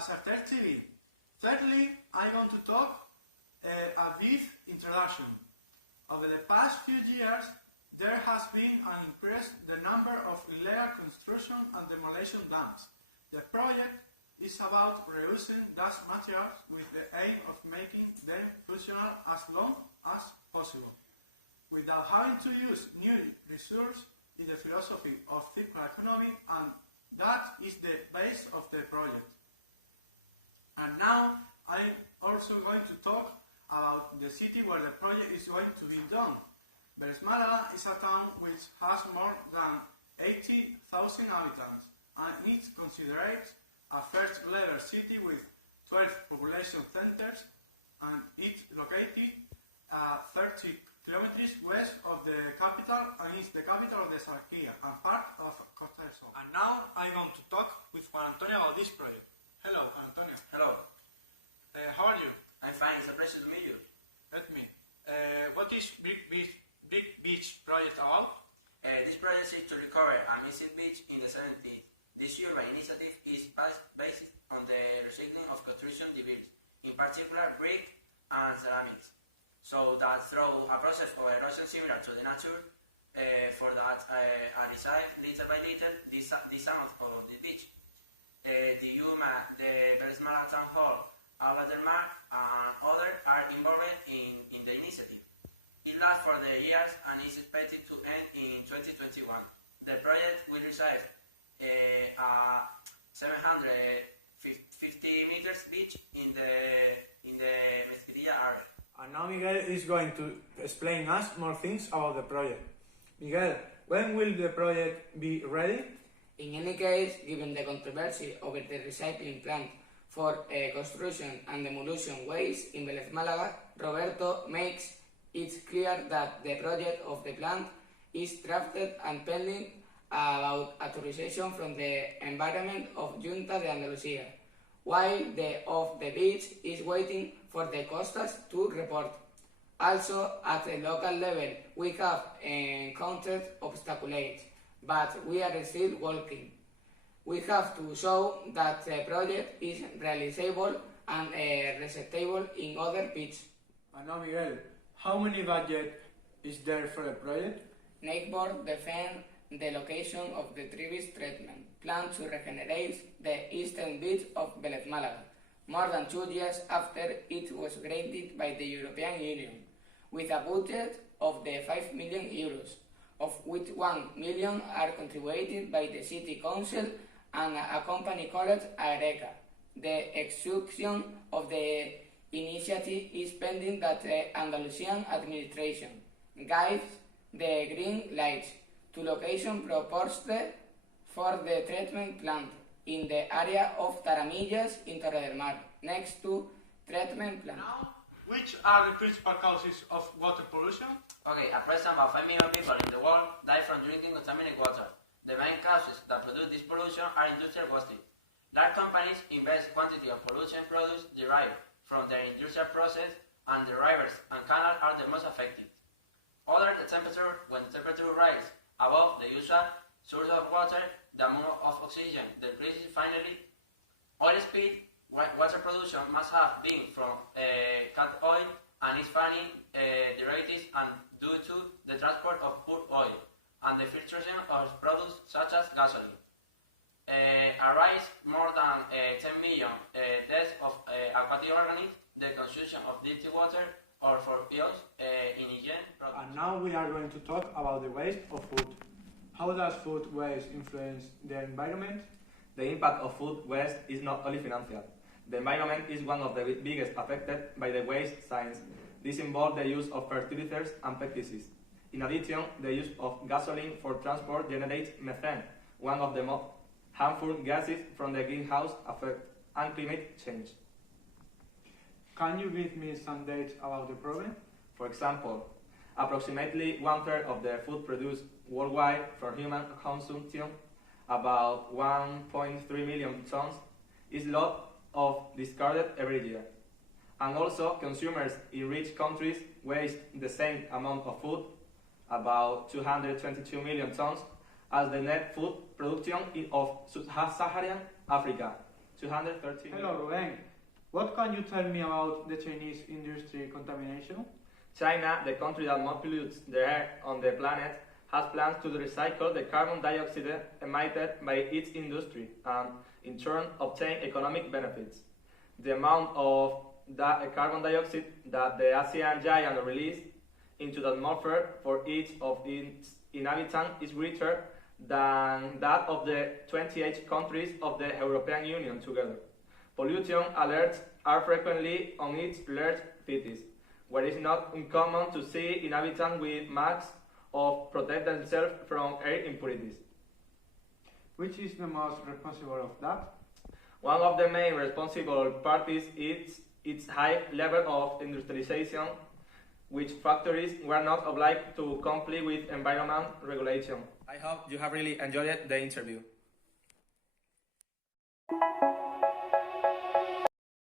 as a third TV. Thirdly, I'm going to talk a brief introduction. Over the past few years, there has been an increase the number of illegal construction and demolition dams. The project is about reusing those materials with the aim of making them functional as long as possible, without having to use new resources in the philosophy of circular economy, and that is the base of the project. And now I'm also going to talk about the city where the project is going to be done. Málaga is a town which has more than 80,000 inhabitants, and it's considered a first-level city with 12 population centers, and it's located 30 kilometers west of the capital, and is the capital of the Sarquía and part of Costa del Sol. And now I'm going to talk with Juan Antonio about this project. Hello, Juan Antonio. Hello. How are you? I'm fine. It's a pleasure to meet you. Let me. What is Big Beach project about? This project is to recover a missing beach in the 70s. This urban initiative is based on the recycling of construction debris, in particular brick and ceramics. So that through a process of erosion similar to the nature, for that I recycle little by little this sound of the beach. The UMA, the Málaga Town Hall, Alba del Mar, and others are involved in the initiative. It lasts for the years and is expected to end in 2021. The project will receive a 750 meters beach in the Mezquitilla area. And now Miguel is going to explain us more things about the project. Miguel, when will the project be ready? In any case, given the controversy over the recycling plant for construction and demolition waste in Vélez Málaga, Roberto makes it clear that the project of the plant is drafted and pending about authorization from the Environment of Junta de Andalucía, while the of the beach is waiting for the costas to report. Also, at the local level, we have encountered obstacles, but we are still working. We have to show that the project is realizable and receptable in other beaches. And now Miguel, how many budget is there for the project? Neighbors defend the location of the Trevis treatment plant to regenerate the eastern beach of Vélez Málaga, more than 2 years after it was granted by the European Union, with a budget of the 5 million euros, of which 1 million are contributed by the City Council and a company called Areca. The execution of the initiative is pending that the Andalusian administration gives the green light to location proposed for the treatment plant in the area of Taramillas in Torre del Mar, next to treatment plant. Now, which are the principal causes of water pollution? Okay, at present about 5 million people in the world die from drinking contaminated water. The main causes that produce this pollution are industrial wastage. Large companies invest quantity of pollution products derived from their industrial process, and the rivers and canals are the most affected. When the temperature rises above the usual source of water, the amount of oxygen decreases finally. Oil speed, water production must have been from cat oil and is funny derivatives and due to the transport of poor oil and the filtration of products such as gasoline. Arise more than 10 million deaths of aquatic organisms, the consumption of dirty water or for pills in hygiene products. And now we are going to talk about the waste of food. How does food waste influence the environment? The impact of food waste is not only financial. The environment is one of the biggest affected by the waste science. This involves the use of fertilizers and pesticides. In addition, the use of gasoline for transport generates methane, one of the most harmful gases from the greenhouse effect and climate change. Can you give me some dates about the problem? For example, approximately 1/3 of the food produced worldwide for human consumption, about 1.3 million tons, is lost or discarded every year. And also, consumers in rich countries waste the same amount of food, about 222 million tons, as the net food production of Sub-Saharan Africa. 213 Hello, Ruben. What can you tell me about the Chinese industry contamination? China, the country that most pollutes the air on the planet, has plans to recycle the carbon dioxide emitted by its industry and, in turn, obtain economic benefits. The amount of that carbon dioxide that the Asian giant released into the atmosphere for each of its inhabitants is greater than that of the 28 countries of the European Union together. Pollution alerts are frequently on its large cities, where it is not uncommon to see inhabitants with masks to protect themselves from air impurities. Which is the most responsible of that? One of the main responsible parties is its high level of industrialization, which factories were not obliged to comply with environment regulation. I hope you have really enjoyed the interview.